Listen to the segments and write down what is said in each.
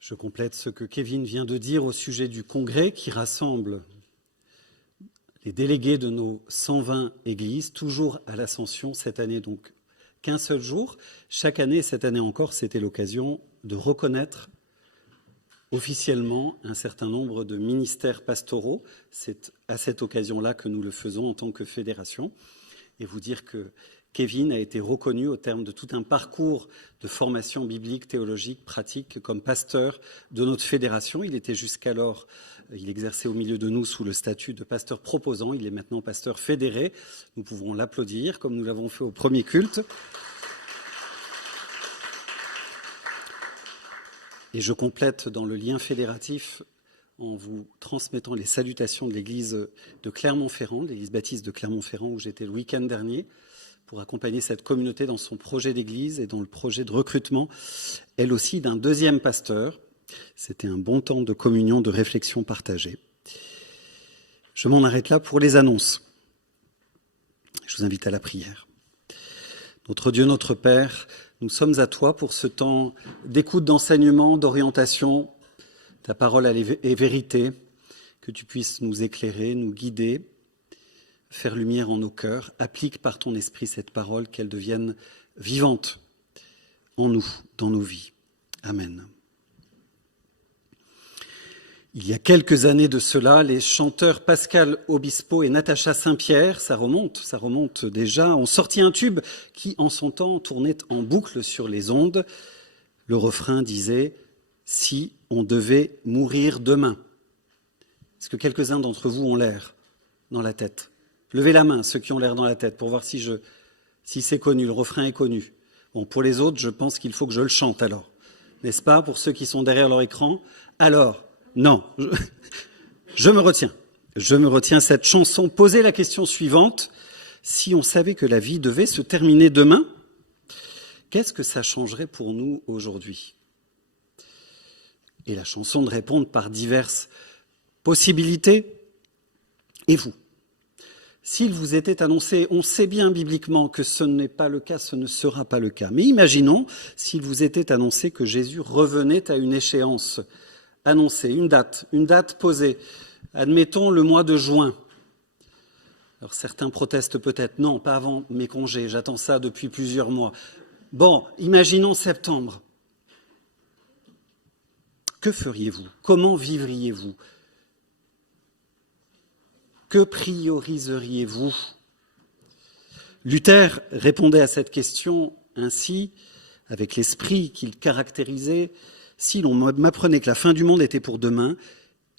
Je complète ce que Kevin vient de dire au sujet du congrès qui rassemble les délégués de nos 120 églises, toujours à l'Ascension, cette année donc qu'un seul jour. Chaque année, cette année encore, c'était l'occasion de reconnaître officiellement un certain nombre de ministères pastoraux. C'est à cette occasion-là que nous le faisons en tant que fédération. Et vous dire que Kevin a été reconnu au terme de tout un parcours de formation biblique, théologique, pratique comme pasteur de notre fédération. Il était jusqu'alors, il exerçait au milieu de nous sous le statut de pasteur proposant. Il est maintenant pasteur fédéré. Nous pouvons l'applaudir comme nous l'avons fait au premier culte. Et je complète dans le lien fédératif en vous transmettant les salutations de l'église de Clermont-Ferrand, l'église baptiste de Clermont-Ferrand où j'étais le week-end dernier, pour accompagner cette communauté dans son projet d'église et dans le projet de recrutement, elle aussi, d'un deuxième pasteur. C'était un bon temps de communion, de réflexion partagée. Je m'en arrête là pour les annonces. Je vous invite à la prière. Notre Dieu, notre Père, nous sommes à toi pour ce temps d'écoute, d'enseignement, d'orientation. Ta parole est vérité, que tu puisses nous éclairer, nous guider, faire lumière en nos cœurs. Applique par ton esprit cette parole, qu'elle devienne vivante en nous, dans nos vies. Amen. Il y a quelques années de cela, les chanteurs Pascal Obispo et Natacha Saint-Pierre, ça remonte déjà, ont sorti un tube qui, en son temps, tournait en boucle sur les ondes. Le refrain disait « Si on devait mourir demain ». Est-ce que quelques-uns d'entre vous ont l'air dans la tête? Levez la main, ceux qui ont l'air dans la tête, pour voir si c'est connu, le refrain est connu. Bon, pour les autres, je pense qu'il faut que je le chante alors. N'est-ce pas? Pour ceux qui sont derrière leur écran. Alors, non, je me retiens. Je me retiens cette chanson. Posez la question suivante. Si on savait que la vie devait se terminer demain, qu'est-ce que ça changerait pour nous aujourd'hui? Et la chanson de répondre par diverses possibilités. Et vous? S'il vous était annoncé, on sait bien bibliquement que ce n'est pas le cas, ce ne sera pas le cas. Mais imaginons s'il vous était annoncé que Jésus revenait à une échéance annoncée, une date posée. Admettons le mois de juin. Alors certains protestent peut-être, non, pas avant mes congés, j'attends ça depuis plusieurs mois. Bon, imaginons septembre. Que feriez-vous? Comment vivriez-vous? Que prioriseriez-vous? Luther répondait à cette question ainsi, avec l'esprit qu'il caractérisait. Si l'on m'apprenait que la fin du monde était pour demain,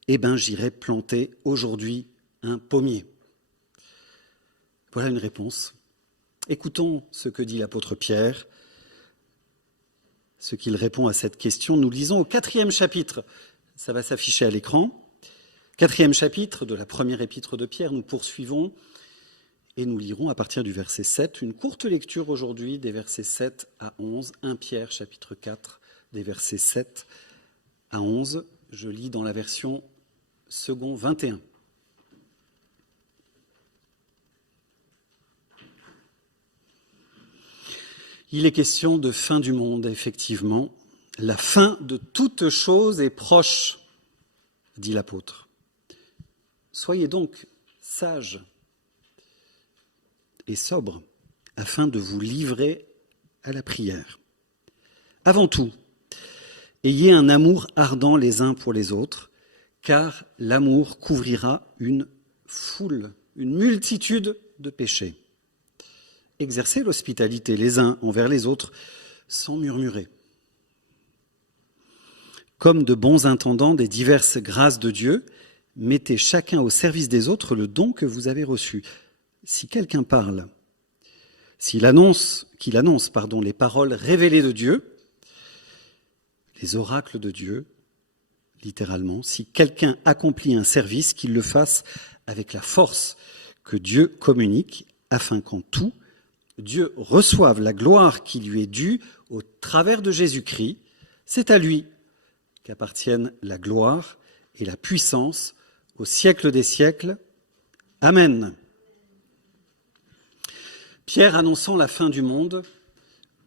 eh bien j'irais planter aujourd'hui un pommier. Voilà une réponse. Écoutons ce que dit l'apôtre Pierre, ce qu'il répond à cette question. Nous lisons au 4e chapitre, ça va s'afficher à l'écran. 4e chapitre de la première épître de Pierre, nous poursuivons et nous lirons à partir du verset 7, une courte lecture aujourd'hui des versets 7 à 11, 1 Pierre chapitre 4, des versets 7 à 11. Je lis dans la version second 21. Il est question de fin du monde, effectivement. La fin de toute chose est proche, dit l'apôtre. Soyez donc sages et sobres afin de vous livrer à la prière. Avant tout, ayez un amour ardent les uns pour les autres, car l'amour couvrira une multitude de péchés. Exercez l'hospitalité les uns envers les autres sans murmurer. Comme de bons intendants des diverses grâces de Dieu, mettez chacun au service des autres le don que vous avez reçu. Si quelqu'un parle, qu'il annonce les paroles révélées de Dieu, les oracles de Dieu, littéralement, si quelqu'un accomplit un service, qu'il le fasse avec la force que Dieu communique, afin qu'en tout, Dieu reçoive la gloire qui lui est due au travers de Jésus-Christ. C'est à lui qu'appartiennent la gloire et la puissance au siècle des siècles. Amen. Pierre annonçant la fin du monde,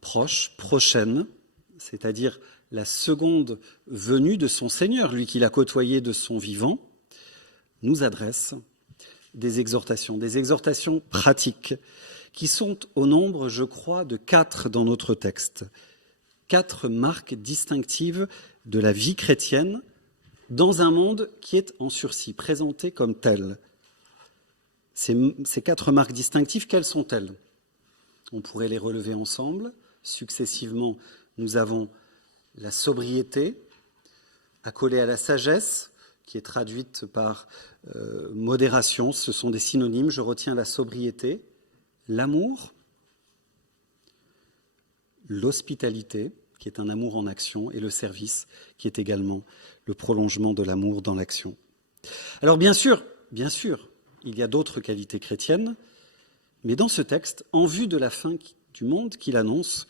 proche, prochaine, c'est-à-dire la seconde venue de son Seigneur, lui qu'il a côtoyé de son vivant, nous adresse des exhortations pratiques qui sont au nombre, je crois, de 4 dans notre texte. 4 marques distinctives de la vie chrétienne dans un monde qui est en sursis, présenté comme tel. Ces 4 marques distinctives, quelles sont-elles? On pourrait les relever ensemble. Successivement, nous avons la sobriété, accolée à la sagesse, qui est traduite par modération. Ce sont des synonymes. Je retiens la sobriété, l'amour, l'hospitalité, qui est un amour en action, et le service, qui est également le prolongement de l'amour dans l'action. Alors bien sûr, il y a d'autres qualités chrétiennes, mais dans ce texte, en vue de la fin du monde qu'il annonce,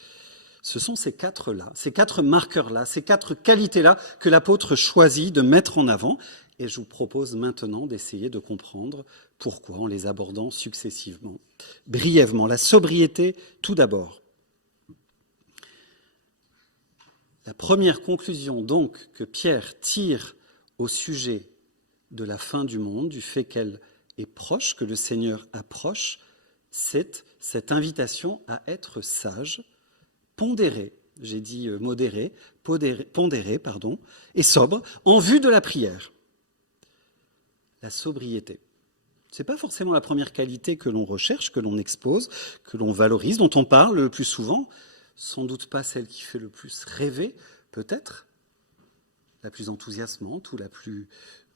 ce sont ces 4-là, ces 4 marqueurs-là, ces 4 qualités-là que l'apôtre choisit de mettre en avant. Et je vous propose maintenant d'essayer de comprendre pourquoi en les abordant successivement. Brièvement, la sobriété tout d'abord. La première conclusion donc que Pierre tire au sujet de la fin du monde, du fait qu'elle est proche, que le Seigneur approche, c'est cette invitation à être sage, pondéré, j'ai dit modéré, pondéré, et sobre, en vue de la prière. La sobriété. Ce n'est pas forcément la première qualité que l'on recherche, que l'on expose, que l'on valorise, dont on parle le plus souvent, sans doute pas celle qui fait le plus rêver, peut-être, la plus enthousiasmante ou la plus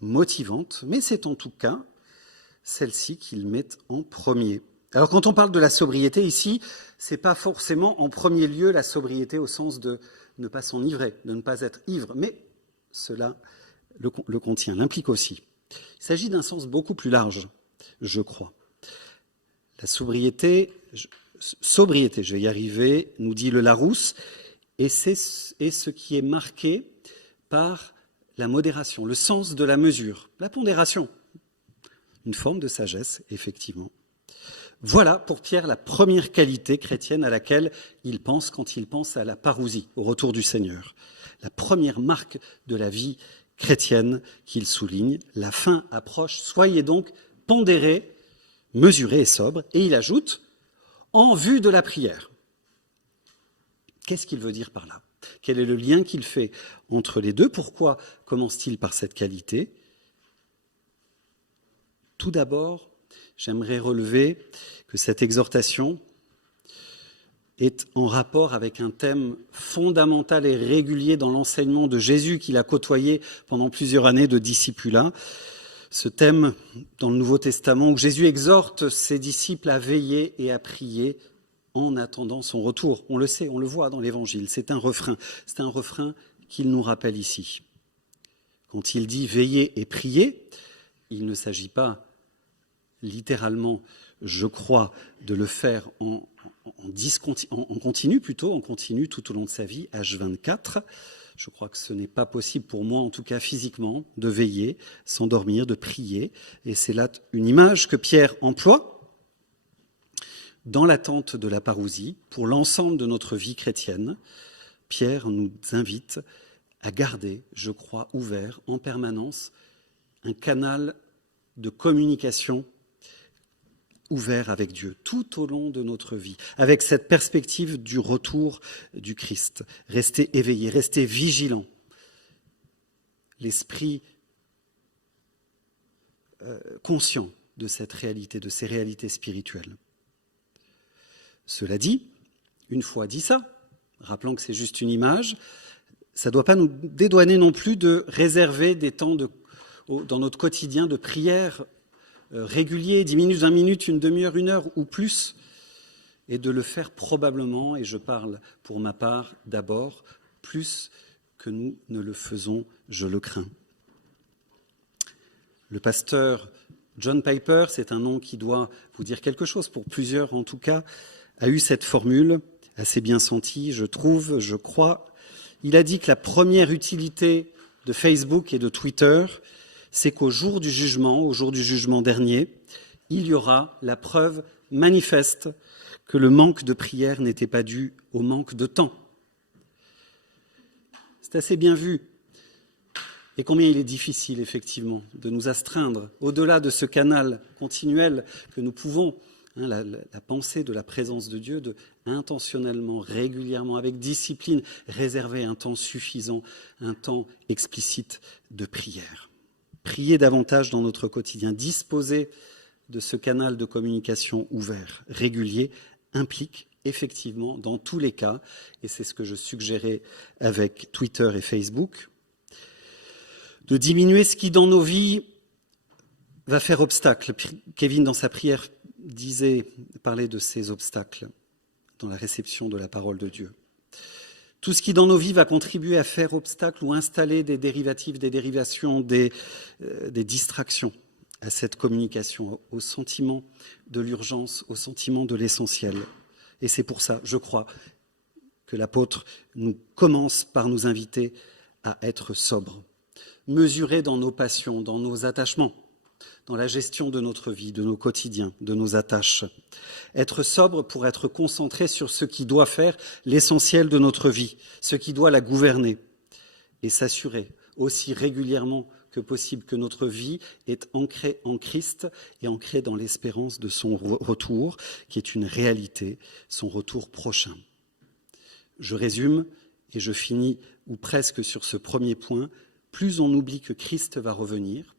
motivante, mais c'est en tout cas celle-ci qu'il met en premier. Alors quand on parle de la sobriété ici, ce n'est pas forcément en premier lieu la sobriété au sens de ne pas s'enivrer, de ne pas être ivre, mais cela le contient, l'implique aussi. Il s'agit d'un sens beaucoup plus large, je crois. La sobriété, je vais y arriver, nous dit le Larousse, et c'est ce qui est marqué par la modération, le sens de la mesure, la pondération, une forme de sagesse, effectivement. Voilà pour Pierre la première qualité chrétienne à laquelle il pense quand il pense à la parousie, au retour du Seigneur. La première marque de la vie chrétienne qu'il souligne, la fin approche, soyez donc pondérés, mesurés et sobres. Et il ajoute, en vue de la prière. Qu'est-ce qu'il veut dire par là? Quel est le lien qu'il fait entre les deux? Pourquoi commence-t-il par cette qualité? Tout d'abord, j'aimerais relever que cette exhortation est en rapport avec un thème fondamental et régulier dans l'enseignement de Jésus qu'il a côtoyé pendant plusieurs années de discipulat. Ce thème dans le Nouveau Testament où Jésus exhorte ses disciples à veiller et à prier en attendant son retour. On le sait, on le voit dans l'Évangile, c'est un refrain qu'il nous rappelle ici. Quand il dit veiller et prier, il ne s'agit pas littéralement, je crois, de le faire en continu tout au long de sa vie, H24. Je crois que ce n'est pas possible pour moi, en tout cas physiquement, de veiller, s'endormir, de prier. Et c'est là une image que Pierre emploie dans l'attente de la parousie pour l'ensemble de notre vie chrétienne. Pierre nous invite à garder, je crois, ouvert en permanence un canal de communication ouvert avec Dieu tout au long de notre vie, avec cette perspective du retour du Christ. Restez éveillés, restez vigilants. L'esprit conscient de cette réalité, de ces réalités spirituelles. Cela dit, une fois dit ça, rappelant que c'est juste une image, ça ne doit pas nous dédouaner non plus de réserver des temps dans notre quotidien de prière régulier, 10 minutes, 20 minutes, une demi-heure, 1 heure ou plus, et de le faire probablement, et je parle pour ma part d'abord, plus que nous ne le faisons, je le crains. Le pasteur John Piper, c'est un nom qui doit vous dire quelque chose, pour plusieurs en tout cas, a eu cette formule assez bien sentie, je trouve, je crois. Il a dit que la première utilité de Facebook et de Twitter, c'est qu'au jour du jugement dernier, il y aura la preuve manifeste que le manque de prière n'était pas dû au manque de temps. C'est assez bien vu. Et combien il est difficile, effectivement, de nous astreindre au-delà de ce canal continuel que nous pouvons, la pensée de la présence de Dieu, de intentionnellement, régulièrement, avec discipline, réserver un temps suffisant, un temps explicite de prière. Prier davantage dans notre quotidien, disposer de ce canal de communication ouvert, régulier, implique effectivement, dans tous les cas, et c'est ce que je suggérais avec Twitter et Facebook, de diminuer ce qui, dans nos vies, va faire obstacle. Kevin, dans sa prière, parlait de ces obstacles dans la réception de la parole de Dieu. Tout ce qui, dans nos vies, va contribuer à faire obstacle ou installer des dérivatifs, des dérivations, des distractions à cette communication, au sentiment de l'urgence, au sentiment de l'essentiel. Et c'est pour ça, je crois, que l'apôtre nous commence par nous inviter à être sobres, mesurés dans nos passions, dans nos attachements, dans la gestion de notre vie, de nos quotidiens, de nos attaches. Être sobre pour être concentré sur ce qui doit faire l'essentiel de notre vie, ce qui doit la gouverner, et s'assurer aussi régulièrement que possible que notre vie est ancrée en Christ et ancrée dans l'espérance de son retour, qui est une réalité, son retour prochain. Je résume et je finis, ou presque sur ce premier point. Plus on oublie que Christ va revenir,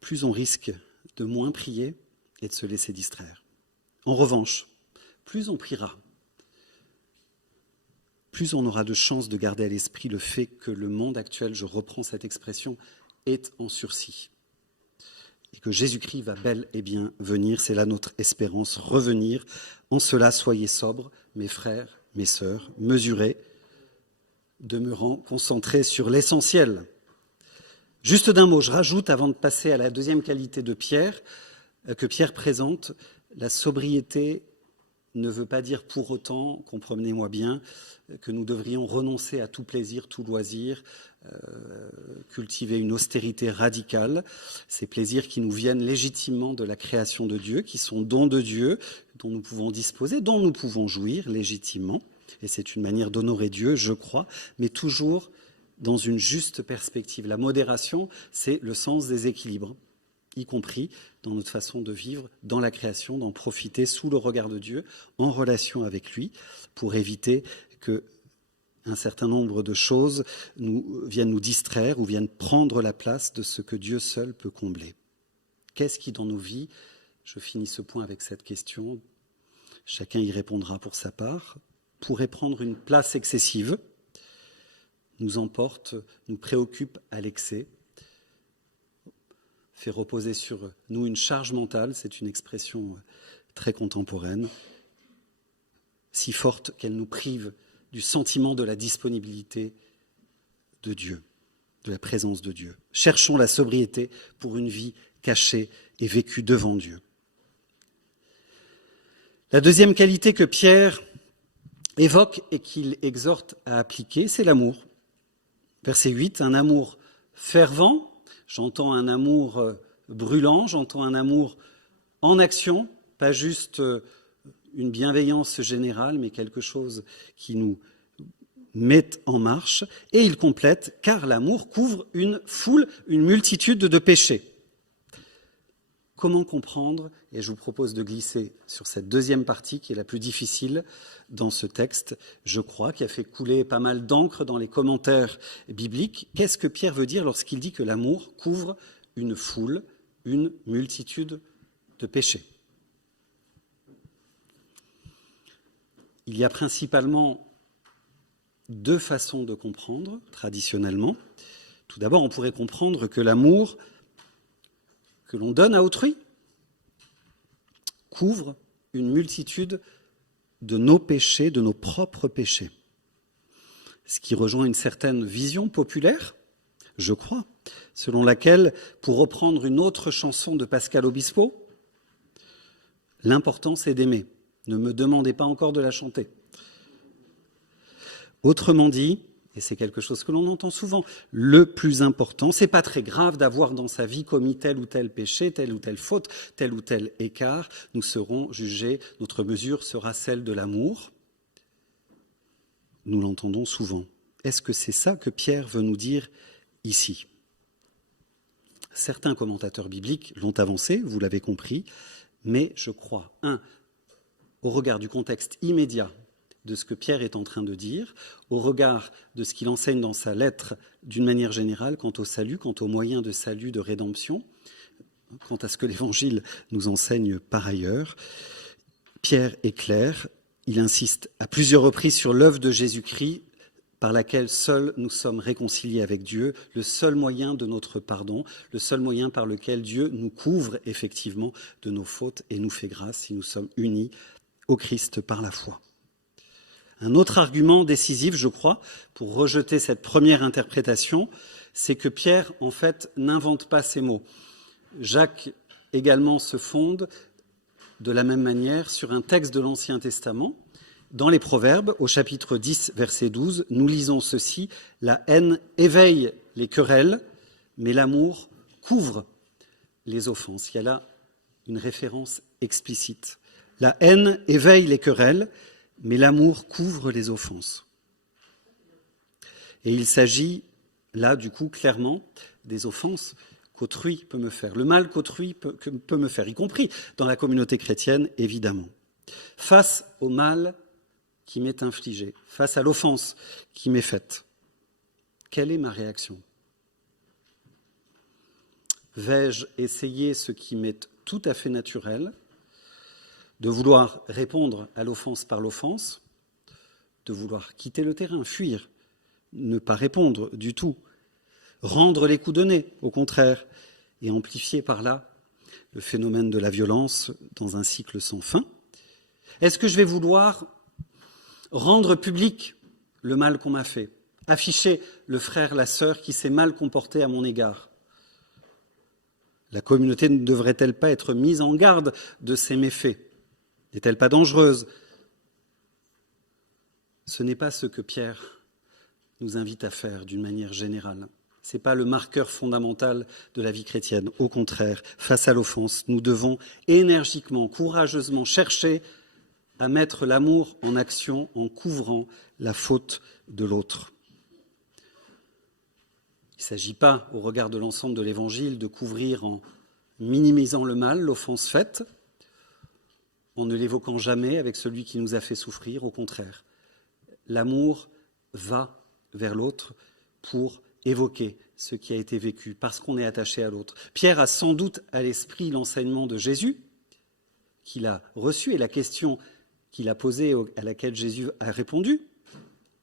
plus on risque de moins prier et de se laisser distraire. En revanche, plus on priera, plus on aura de chances de garder à l'esprit le fait que le monde actuel, je reprends cette expression, est en sursis. Et que Jésus-Christ va bel et bien venir, c'est là notre espérance, revenir. En cela, soyez sobres, mes frères, mes sœurs, mesurés, demeurant concentrés sur l'essentiel. Juste d'un mot, je rajoute, avant de passer à la deuxième qualité de Pierre, que Pierre présente, la sobriété ne veut pas dire pour autant, comprenez-moi bien, que nous devrions renoncer à tout plaisir, tout loisir, cultiver une austérité radicale, ces plaisirs qui nous viennent légitimement de la création de Dieu, qui sont dons de Dieu, dont nous pouvons disposer, dont nous pouvons jouir légitimement, et c'est une manière d'honorer Dieu, je crois, mais toujours dans une juste perspective. La modération, c'est le sens des équilibres, y compris dans notre façon de vivre, dans la création, d'en profiter sous le regard de Dieu, en relation avec lui, pour éviter que un certain nombre de choses viennent nous distraire ou viennent prendre la place de ce que Dieu seul peut combler. Qu'est-ce qui, dans nos vies, je finis ce point avec cette question, chacun y répondra pour sa part, pourrait prendre une place excessive, nous emporte, nous préoccupe à l'excès, fait reposer sur nous une charge mentale, c'est une expression très contemporaine, si forte qu'elle nous prive du sentiment de la disponibilité de Dieu, de la présence de Dieu. Cherchons la sobriété pour une vie cachée et vécue devant Dieu. La deuxième qualité que Pierre évoque et qu'il exhorte à appliquer, c'est l'amour. Verset 8, un amour fervent, j'entends un amour brûlant, j'entends un amour en action, pas juste une bienveillance générale, mais quelque chose qui nous met en marche. Et il complète, car l'amour couvre une foule, une multitude de péchés. Comment comprendre, et je vous propose de glisser sur cette deuxième partie qui est la plus difficile dans ce texte, je crois, qui a fait couler pas mal d'encre dans les commentaires bibliques. Qu'est-ce que Pierre veut dire lorsqu'il dit que l'amour couvre une foule, une multitude de péchés? Il y a principalement deux façons de comprendre, traditionnellement. Tout d'abord, on pourrait comprendre que l'amour que l'on donne à autrui couvre une multitude de nos péchés, de nos propres péchés. Ce qui rejoint une certaine vision populaire, je crois, selon laquelle, pour reprendre une autre chanson de Pascal Obispo, l'important c'est d'aimer. Ne me demandez pas encore de la chanter. Autrement dit, et c'est quelque chose que l'on entend souvent, le plus important, c'est pas très grave d'avoir dans sa vie commis tel ou tel péché, telle ou telle faute, tel ou tel écart, nous serons jugés, notre mesure sera celle de l'amour. nous l'entendons souvent. Est-ce que c'est ça que Pierre veut nous dire ici ? Certains commentateurs bibliques l'ont avancé, vous l'avez compris, mais je crois, au regard du contexte immédiat de ce que Pierre est en train de dire, au regard de ce qu'il enseigne dans sa lettre d'une manière générale quant au salut, quant aux moyens de salut, de rédemption, quant à ce que l'Évangile nous enseigne par ailleurs, Pierre est clair, il insiste à plusieurs reprises sur l'œuvre de Jésus-Christ par laquelle seuls nous sommes réconciliés avec Dieu, le seul moyen de notre pardon, le seul moyen par lequel Dieu nous couvre effectivement de nos fautes et nous fait grâce si nous sommes unis au Christ par la foi. Un autre argument décisif, je crois, pour rejeter cette première interprétation, c'est que Pierre, en fait, n'invente pas ces mots. Jacques également se fonde de la même manière sur un texte de l'Ancien Testament. Dans les Proverbes, au chapitre 10, verset 12, nous lisons ceci, « La haine éveille les querelles, mais l'amour couvre les offenses ». Il y a là une référence explicite. La haine éveille les querelles, mais l'amour couvre les offenses. Et il s'agit là, du coup, clairement, des offenses qu'autrui peut me faire, le mal qu'autrui peut me faire, y compris dans la communauté chrétienne, évidemment. Face au mal qui m'est infligé, face à l'offense qui m'est faite, quelle est ma réaction ? Vais-je essayer ce qui m'est tout à fait naturel, de vouloir répondre à l'offense par l'offense, de vouloir quitter le terrain, fuir, ne pas répondre du tout, rendre les coups de nez, au contraire, et amplifier par là le phénomène de la violence dans un cycle sans fin? Est-ce que je vais vouloir rendre public le mal qu'on m'a fait, afficher le frère, la sœur qui s'est mal comporté à mon égard? La communauté ne devrait-elle pas être mise en garde de ces méfaits? N'est-elle pas dangereuse? Ce n'est pas ce que Pierre nous invite à faire d'une manière générale. Ce n'est pas le marqueur fondamental de la vie chrétienne. Au contraire, face à l'offense, nous devons énergiquement, courageusement chercher à mettre l'amour en action en couvrant la faute de l'autre. Il ne s'agit pas, au regard de l'ensemble de l'Évangile, de couvrir en minimisant le mal, l'offense faite, en ne l'évoquant jamais avec celui qui nous a fait souffrir. Au contraire, l'amour va vers l'autre pour évoquer ce qui a été vécu, parce qu'on est attaché à l'autre. Pierre a sans doute à l'esprit l'enseignement de Jésus, qu'il a reçu, et la question qu'il a posée, à laquelle Jésus a répondu.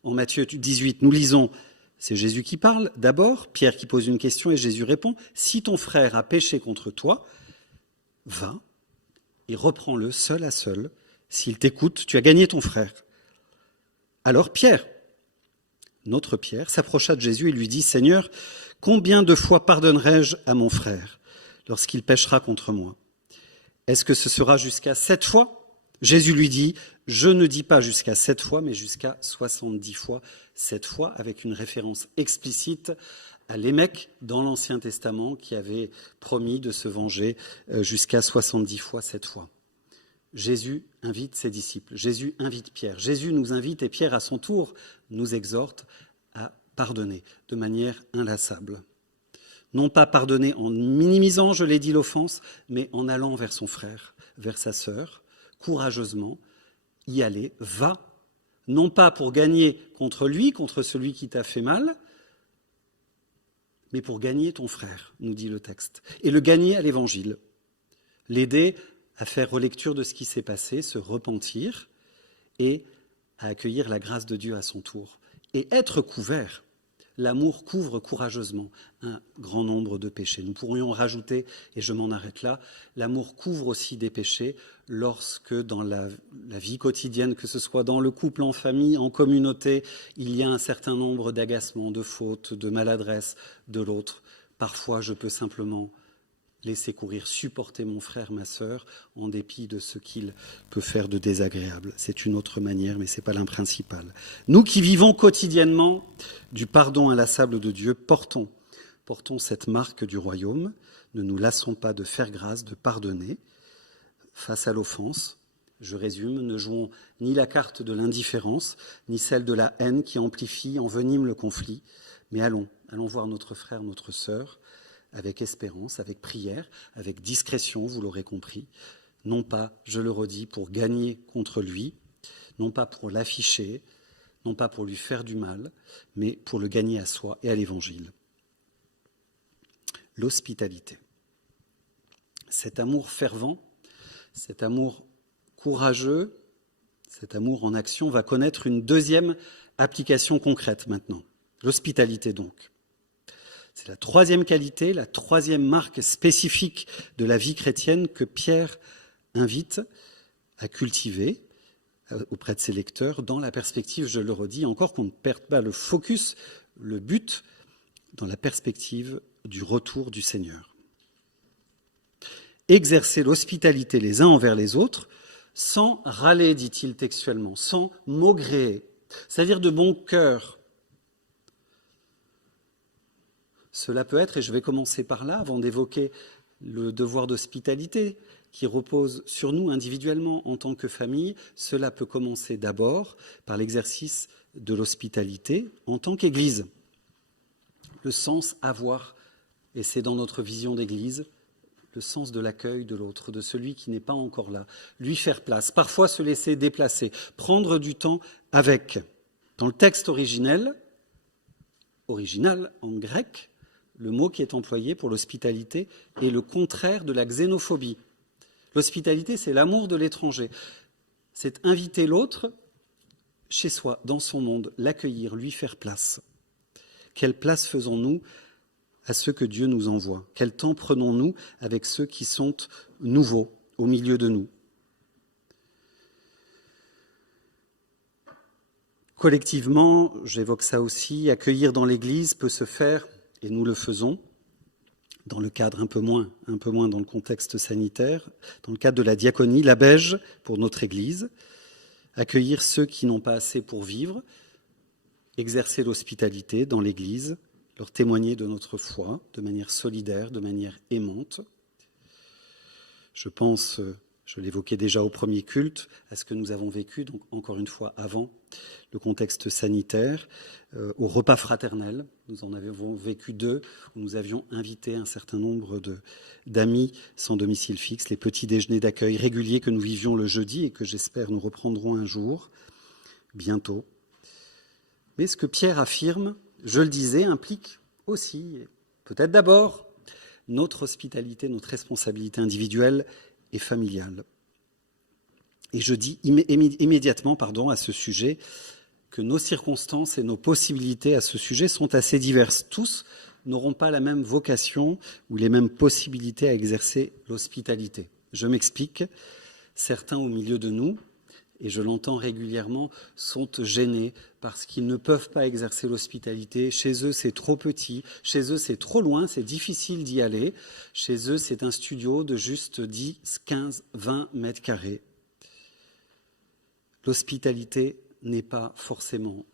En Matthieu 18, nous lisons, c'est Jésus qui parle d'abord, Pierre qui pose une question et Jésus répond, « Si ton frère a péché contre toi, va et reprends-le seul à seul. S'il t'écoute, tu as gagné ton frère. » Alors Pierre, notre Pierre, s'approcha de Jésus et lui dit, « Seigneur, combien de fois pardonnerai-je à mon frère lorsqu'il péchera contre moi? Est-ce que ce sera jusqu'à 7 fois ?» Jésus lui dit, « Je ne dis pas jusqu'à 7 fois, mais jusqu'à 70 fois 7 fois, avec une référence explicite à Lémec dans l'Ancien Testament qui avait promis de se venger jusqu'à 70 fois 7 fois. Jésus invite ses disciples, Jésus invite Pierre, Jésus nous invite et Pierre à son tour nous exhorte à pardonner de manière inlassable. Non pas pardonner en minimisant, je l'ai dit, l'offense, mais en allant vers son frère, vers sa sœur, courageusement, y aller, va, non pas pour gagner contre lui, contre celui qui t'a fait mal, mais pour gagner ton frère, nous dit le texte, et le gagner à l'Évangile, l'aider à faire relecture de ce qui s'est passé, se repentir et à accueillir la grâce de Dieu à son tour. Et être couvert, l'amour couvre courageusement un grand nombre de péchés. Nous pourrions rajouter, et je m'en arrête là, l'amour couvre aussi des péchés lorsque dans la vie quotidienne, que ce soit dans le couple, en famille, en communauté, il y a un certain nombre d'agacements, de fautes, de maladresses de l'autre. Parfois, je peux simplement laisser courir, supporter mon frère, ma sœur, en dépit de ce qu'il peut faire de désagréable. C'est une autre manière, mais ce n'est pas la principale. Nous qui vivons quotidiennement du pardon inlassable de Dieu, portons cette marque du royaume. Ne nous lassons pas de faire grâce, de pardonner face à l'offense, Je résume, ne jouons ni la carte de l'indifférence, ni celle de la haine qui amplifie, envenime le conflit, mais allons voir notre frère, notre sœur, avec espérance, avec prière, avec discrétion, vous l'aurez compris, non pas, je le redis, pour gagner contre lui, non pas pour l'afficher, non pas pour lui faire du mal, mais pour le gagner à soi et à l'Évangile. L'hospitalité. Cet amour fervent, cet amour courageux, cet amour en action va connaître une deuxième application concrète maintenant. L'hospitalité donc. C'est la troisième qualité, la troisième marque spécifique de la vie chrétienne que Pierre invite à cultiver auprès de ses lecteurs dans la perspective, je le redis encore, qu'on ne perde pas le focus, le but, dans la perspective du retour du Seigneur. Exercer l'hospitalité les uns envers les autres, sans râler, dit-il textuellement, sans maugréer, c'est-à-dire de bon cœur. Cela peut être, et je vais commencer par là, avant d'évoquer le devoir d'hospitalité qui repose sur nous individuellement en tant que famille, cela peut commencer d'abord par l'exercice de l'hospitalité en tant qu'Église. Le sens avoir, et c'est dans notre vision d'Église, le sens de l'accueil de l'autre, de celui qui n'est pas encore là, lui faire place, parfois se laisser déplacer, prendre du temps avec. Dans le texte original en grec, le mot qui est employé pour l'hospitalité est le contraire de la xénophobie. L'hospitalité, c'est l'amour de l'étranger. C'est inviter l'autre chez soi, dans son monde, l'accueillir, lui faire place. Quelle place faisons-nous à ceux que Dieu nous envoie? Quel temps prenons-nous avec ceux qui sont nouveaux au milieu de nous? Collectivement, j'évoque ça aussi, accueillir dans l'Église peut se faire, et nous le faisons, dans le cadre un peu moins dans le contexte sanitaire, dans le cadre de la diaconie, la Beige pour notre Église, accueillir ceux qui n'ont pas assez pour vivre, exercer l'hospitalité dans l'Église, leur témoigner de notre foi de manière solidaire, de manière aimante. Je pense, je l'évoquais déjà au premier culte, à ce que nous avons vécu, donc encore une fois avant le contexte sanitaire, au repas fraternel. Nous en avons vécu 2, où nous avions invité un certain nombre d'amis sans domicile fixe, les petits déjeuners d'accueil réguliers que nous vivions le jeudi et que j'espère nous reprendrons un jour, bientôt. Mais ce que Pierre affirme, je le disais, implique aussi, peut-être d'abord, notre hospitalité, notre responsabilité individuelle et familiale. Et je dis immédiatement à ce sujet que nos circonstances et nos possibilités à ce sujet sont assez diverses. Tous n'auront pas la même vocation ou les mêmes possibilités à exercer l'hospitalité. Je m'explique. Certains au milieu de nous, et je l'entends régulièrement, sont gênés parce qu'ils ne peuvent pas exercer l'hospitalité. Chez eux, c'est trop petit. Chez eux, c'est trop loin. C'est difficile d'y aller. Chez eux, c'est un studio de juste 10, 15, 20 mètres carrés. L'hospitalité n'est pas forcément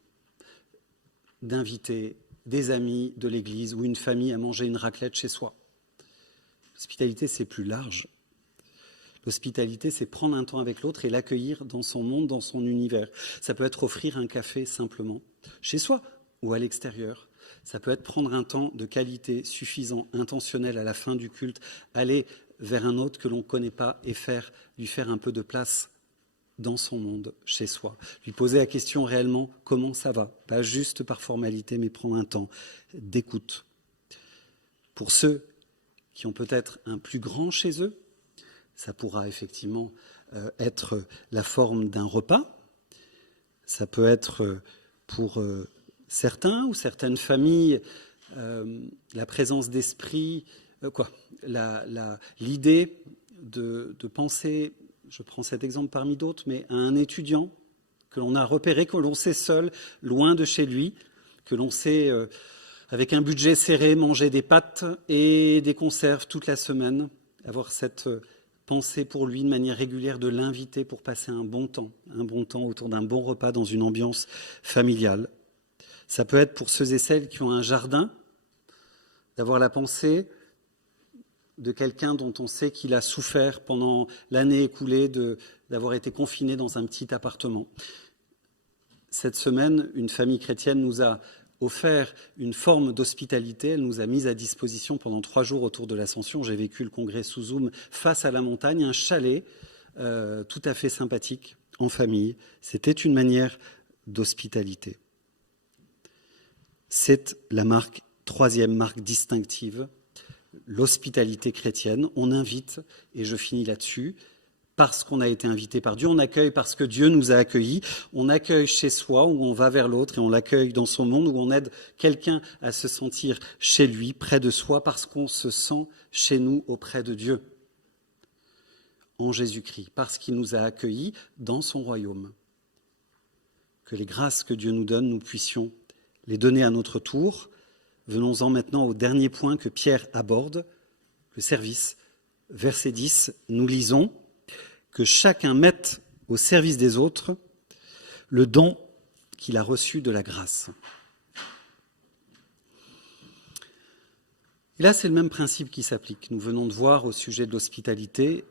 d'inviter des amis de l'Église ou une famille à manger une raclette chez soi. L'hospitalité, c'est plus large. L'hospitalité, c'est prendre un temps avec l'autre et l'accueillir dans son monde, dans son univers. Ça peut être offrir un café simplement, chez soi ou à l'extérieur. Ça peut être prendre un temps de qualité suffisant, intentionnel à la fin du culte, aller vers un autre que l'on ne connaît pas et lui faire un peu de place dans son monde, chez soi. Lui poser la question réellement, comment ça va? Pas juste par formalité, mais prendre un temps d'écoute. Pour ceux qui ont peut-être un plus grand chez eux, ça pourra effectivement être la forme d'un repas. Ça peut être pour certains ou certaines familles la présence d'esprit, l'idée de penser, je prends cet exemple parmi d'autres, mais à un étudiant que l'on a repéré, que l'on sait seul, loin de chez lui, que l'on sait, avec un budget serré, manger des pâtes et des conserves toute la semaine, avoir cette penser pour lui de manière régulière de l'inviter pour passer un bon temps autour d'un bon repas dans une ambiance familiale. Ça peut être pour ceux et celles qui ont un jardin, d'avoir la pensée de quelqu'un dont on sait qu'il a souffert pendant l'année écoulée d'avoir été confiné dans un petit appartement. Cette semaine, une famille chrétienne nous a offert une forme d'hospitalité. Elle nous a mis à disposition pendant 3 jours autour de l'Ascension. J'ai vécu le congrès sous Zoom face à la montagne, un chalet tout à fait sympathique, en famille. C'était une manière d'hospitalité. C'est la troisième marque distinctive, l'hospitalité chrétienne. On invite, et je finis là-dessus, parce qu'on a été invité par Dieu, on accueille parce que Dieu nous a accueillis, on accueille chez soi où on va vers l'autre et on l'accueille dans son monde où on aide quelqu'un à se sentir chez lui, près de soi, parce qu'on se sent chez nous auprès de Dieu, en Jésus-Christ, parce qu'il nous a accueillis dans son royaume. Que les grâces que Dieu nous donne, nous puissions les donner à notre tour. Venons-en maintenant au dernier point que Pierre aborde, le service. Verset 10, nous lisons que chacun mette au service des autres le don qu'il a reçu de la grâce. Et là, c'est le même principe qui s'applique. Nous venons de voir au sujet de l'hospitalité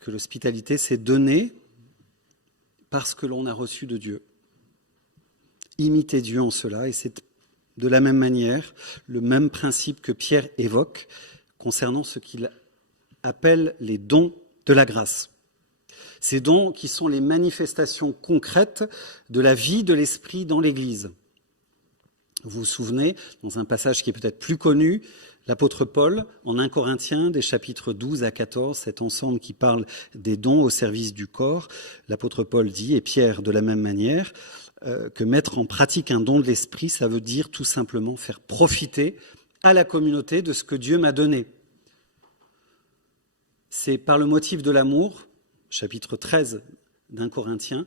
que l'hospitalité, c'est donner parce que l'on a reçu de Dieu. Imiter Dieu en cela, et c'est de la même manière le même principe que Pierre évoque concernant ce qu'il appelle les dons de la grâce. Ces dons qui sont les manifestations concrètes de la vie de l'Esprit dans l'Église. Vous vous souvenez, dans un passage qui est peut-être plus connu, l'apôtre Paul, en 1 Corinthiens, des chapitres 12 à 14, cet ensemble qui parle des dons au service du corps, l'apôtre Paul dit, et Pierre de la même manière, que mettre en pratique un don de l'Esprit, ça veut dire tout simplement faire profiter à la communauté de ce que Dieu m'a donné. C'est par le motif de l'amour, chapitre 13 d'1 Corinthiens,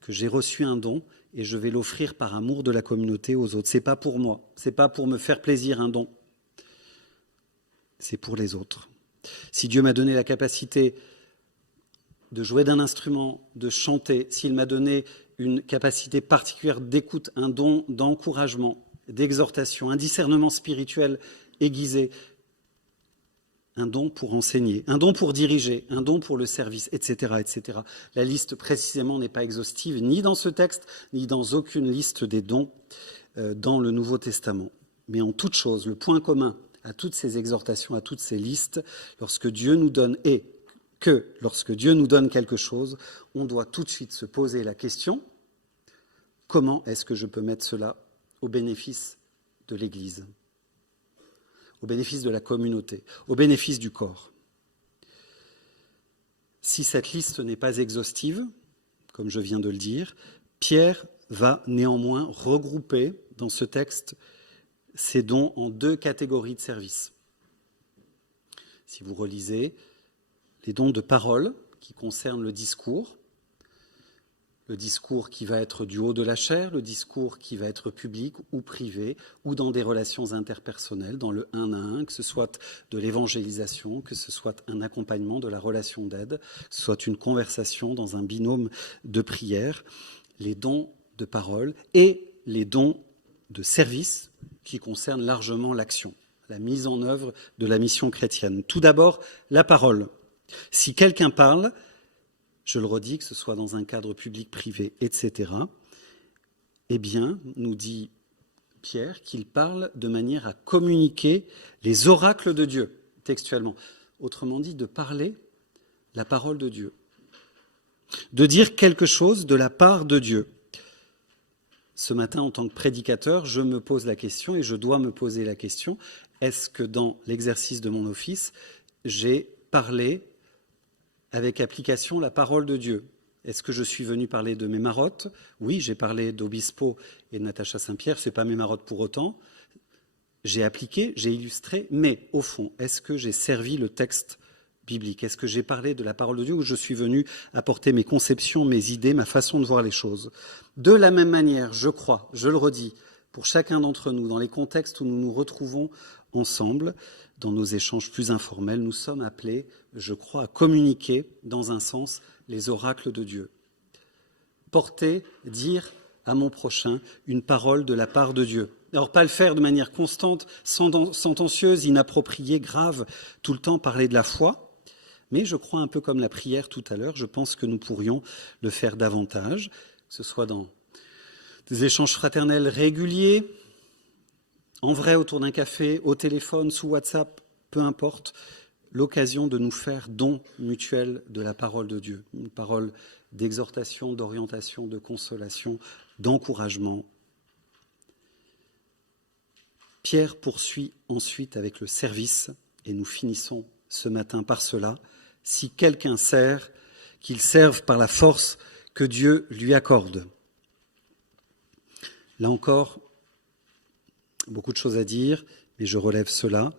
que j'ai reçu un don et je vais l'offrir par amour de la communauté aux autres. C'est pas pour moi, c'est pas pour me faire plaisir un don, c'est pour les autres. Si Dieu m'a donné la capacité de jouer d'un instrument, de chanter, s'il m'a donné une capacité particulière d'écoute, un don d'encouragement, d'exhortation, un discernement spirituel aiguisé, un don pour enseigner, un don pour diriger, un don pour le service, etc., etc. La liste précisément n'est pas exhaustive, ni dans ce texte, ni dans aucune liste des dons dans le Nouveau Testament. Mais en toute chose, le point commun à toutes ces exhortations, à toutes ces listes, lorsque Dieu nous donne, et que lorsque Dieu nous donne quelque chose, on doit tout de suite se poser la question, comment est-ce que je peux mettre cela au bénéfice de l'Église ? Au bénéfice de la communauté, au bénéfice du corps. Si cette liste n'est pas exhaustive, comme je viens de le dire, Pierre va néanmoins regrouper dans ce texte ces dons en 2 catégories de services. Si vous relisez, les dons de parole qui concernent le discours qui va être du haut de la chair, le discours qui va être public ou privé, ou dans des relations interpersonnelles, dans le 1 à 1, que ce soit de l'évangélisation, que ce soit un accompagnement de la relation d'aide, que ce soit une conversation dans un binôme de prière, les dons de parole et les dons de service qui concernent largement l'action, la mise en œuvre de la mission chrétienne. Tout d'abord, la parole. Si quelqu'un parle, je le redis, que ce soit dans un cadre public, privé, etc., eh bien, nous dit Pierre qu'il parle de manière à communiquer les oracles de Dieu, textuellement. Autrement dit, de parler la parole de Dieu. De dire quelque chose de la part de Dieu. Ce matin, en tant que prédicateur, je me pose la question, et je dois me poser la question, est-ce que dans l'exercice de mon office, j'ai parlé avec application la parole de Dieu? Est-ce que je suis venu parler de mes marottes? Oui, j'ai parlé d'Obispo et de Natacha Saint-Pierre, ce n'est pas mes marottes pour autant. J'ai appliqué, j'ai illustré, mais au fond, est-ce que j'ai servi le texte biblique? Est-ce que j'ai parlé de la parole de Dieu ou je suis venu apporter mes conceptions, mes idées, ma façon de voir les choses? De la même manière, je crois, je le redis, pour chacun d'entre nous, dans les contextes où nous nous retrouvons ensemble, dans nos échanges plus informels, nous sommes appelés, je crois, à communiquer dans un sens les oracles de Dieu. Porter, dire à mon prochain une parole de la part de Dieu. Alors, pas le faire de manière constante, sentencieuse, inappropriée, grave, tout le temps parler de la foi. Mais je crois un peu comme la prière tout à l'heure, je pense que nous pourrions le faire davantage, que ce soit dans des échanges fraternels réguliers, en vrai autour d'un café, au téléphone, sous WhatsApp, peu importe, l'occasion de nous faire don mutuel de la parole de Dieu, une parole d'exhortation, d'orientation, de consolation, d'encouragement. Pierre poursuit ensuite avec le service, et nous finissons ce matin par cela. Si quelqu'un sert, qu'il serve par la force que Dieu lui accorde. Là encore, beaucoup de choses à dire, mais je relève cela.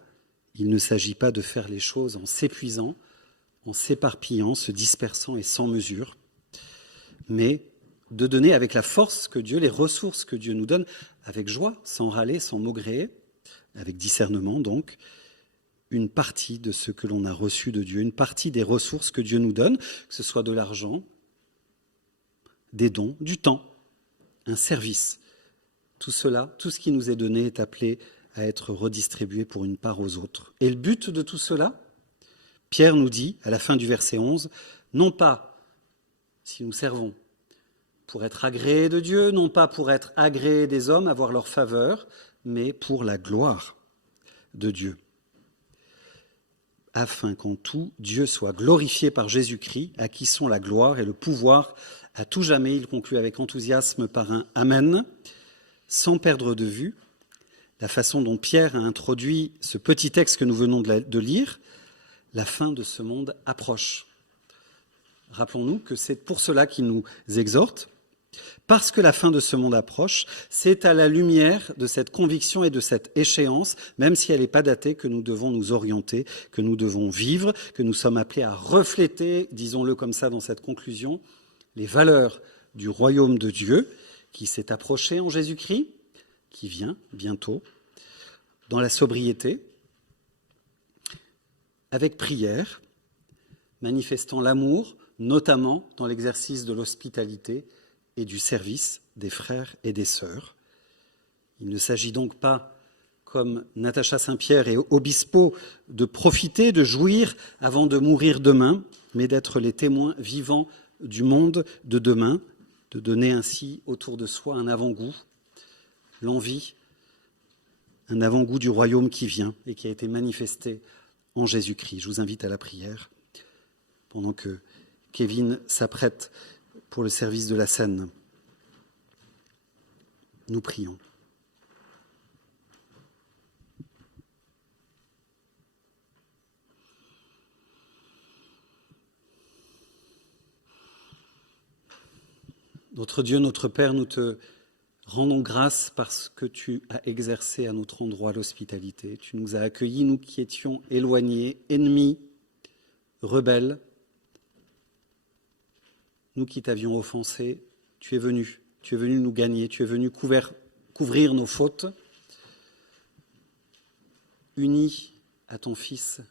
Il ne s'agit pas de faire les choses en s'épuisant, en s'éparpillant, se dispersant et sans mesure, mais de donner avec la force que Dieu, les ressources que Dieu nous donne, avec joie, sans râler, sans maugréer, avec discernement donc, une partie de ce que l'on a reçu de Dieu, une partie des ressources que Dieu nous donne, que ce soit de l'argent, des dons, du temps, un service. Tout cela, tout ce qui nous est donné est appelé à être redistribué pour une part aux autres. Et le but de tout cela, Pierre nous dit, à la fin du verset 11, non pas, si nous servons, pour être agréés de Dieu, non pas pour être agréés des hommes, avoir leur faveur, mais pour la gloire de Dieu. Afin qu'en tout, Dieu soit glorifié par Jésus-Christ, à qui sont la gloire et le pouvoir à tout jamais. Il conclut avec enthousiasme par un « Amen », sans perdre de vue la façon dont Pierre a introduit ce petit texte que nous venons de lire. La fin de ce monde approche. Rappelons-nous que c'est pour cela qu'il nous exhorte. Parce que la fin de ce monde approche, c'est à la lumière de cette conviction et de cette échéance, même si elle n'est pas datée, que nous devons nous orienter, que nous devons vivre, que nous sommes appelés à refléter, disons-le comme ça dans cette conclusion, les valeurs du royaume de Dieu qui s'est approché en Jésus-Christ, qui vient bientôt, dans la sobriété, avec prière, manifestant l'amour, notamment dans l'exercice de l'hospitalité et du service des frères et des sœurs. Il ne s'agit donc pas, comme Natacha Saint-Pierre et Obispo, de profiter, de jouir avant de mourir demain, mais d'être les témoins vivants du monde de demain, de donner ainsi autour de soi un avant-goût, l'envie, un avant-goût du royaume qui vient et qui a été manifesté en Jésus-Christ. Je vous invite à la prière pendant que Kevin s'apprête pour le service de la scène. Nous prions. Notre Dieu, notre Père, nous te rendons grâce parce que tu as exercé à notre endroit l'hospitalité. Tu nous as accueillis, nous qui étions éloignés, ennemis, rebelles. Nous qui t'avions offensés, tu es venu nous gagner, tu es venu couvrir nos fautes. Unis à ton Fils,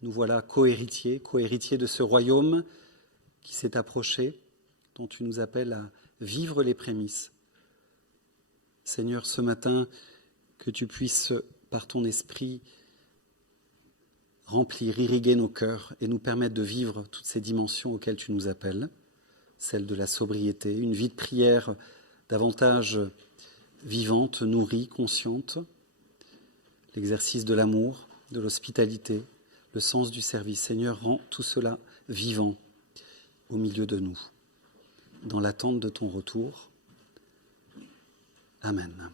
nous voilà co-héritiers de ce royaume qui s'est approché, dont tu nous appelles à vivre les prémices. Seigneur, ce matin, que tu puisses, par ton esprit, remplir, irriguer nos cœurs et nous permettre de vivre toutes ces dimensions auxquelles tu nous appelles. Celle de la sobriété, une vie de prière davantage vivante, nourrie, consciente, l'exercice de l'amour, de l'hospitalité, le sens du service. Seigneur, rends tout cela vivant au milieu de nous, dans l'attente de ton retour. Amen.